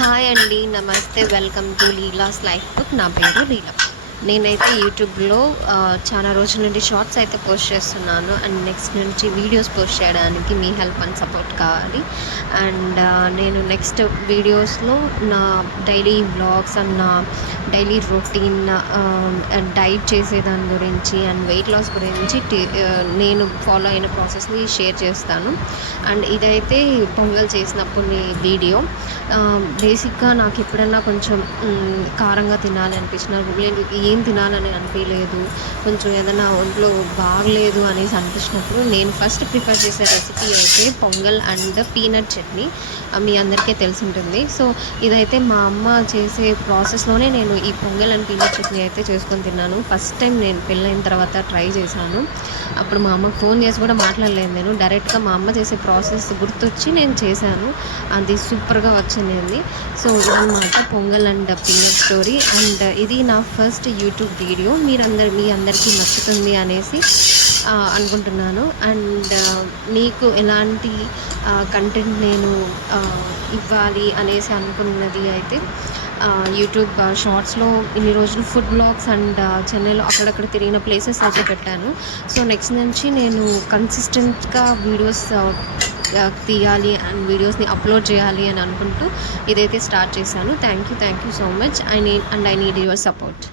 Hi అండి. నమస్తే. Welcome to Leela's life book. నా పేరు లీలా. నేనైతే యూట్యూబ్‌లో చాలా రోజుల నుండి షార్ట్స్ అయితే పోస్ట్ చేస్తున్నాను. అండ్ నెక్స్ట్ నుంచి వీడియోస్ పోస్ట్ చేయడానికి మీ హెల్ప్ అండ్ సపోర్ట్ కావాలి. అండ్ నేను నెక్స్ట్ వీడియోస్‌లో నా డైలీ వ్లాగ్స్ అండ్ నా డైలీ రొటీన్, డైట్ చేసేదాని గురించి అండ్ వెయిట్ లాస్ గురించి నేను ఫాలో అయిన ప్రాసెస్‌ని షేర్ చేస్తాను. అండ్ ఇదైతే పొంగల్ చేసినప్పుడు వీడియో. బేసిక్‌గా నాకెప్పుడన్నా కొంచెం కారంగా తినాలనిపించినా, లేదు ఏం తినాలని అనిపియలేదు, కొంచెం ఏదన్నా ఒంట్లో బాగలేదు అనేసి అనిపించినప్పుడు నేను ఫస్ట్ ప్రిఫర్ చేసే రెసిపీ అయితే పొంగల్ అండ్ పీనట్ చట్నీ. మీ అందరికీ తెలిసుంటుంది. సో, ఇదైతే మా అమ్మ చేసే ప్రాసెస్‌లోనే నేను ఈ పొంగల్ అండ్ పీనట్ చట్నీ అయితే చేసుకొని తిన్నాను. ఫస్ట్ టైం నేను పెళ్ళైన తర్వాత ట్రై చేశాను. అప్పుడు మా అమ్మకి ఫోన్ చేసి కూడా మాట్లాడలేదు నేను. డైరెక్ట్‌గా మా అమ్మ చేసే ప్రాసెస్ గుర్తొచ్చి నేను చేశాను. అది సూపర్‌గా వచ్చింది. సో, ఇదనమాట pongal and peanut story. And ఇది నా ఫస్ట్ యూట్యూబ్ వీడియో. మీ అందరికీ నచ్చుతుంది అనేసి అనుకుంటున్నాను. అండ్ మీకు ఎలాంటి కంటెంట్ నేను ఇవ్వాలి అనేసి అనుకున్నది అయితే యూట్యూబ్ షార్ట్స్‌లో ఇన్ని రోజులు ఫుడ్ వ్లాగ్స్ అండ్ చెన్నైలో అక్కడక్కడ తిరిగిన ప్లేసెస్ అయితే పెట్టాను. సో, నెక్స్ట్ నుంచి నేను కన్సిస్టెంట్‌గా వీడియోస్ తీయాలి అండ్ వీడియోస్‌ని అప్లోడ్ చేయాలి అని అనుకుంటూ ఇదైతే స్టార్ట్ చేశాను. Thank you so much. I need your support.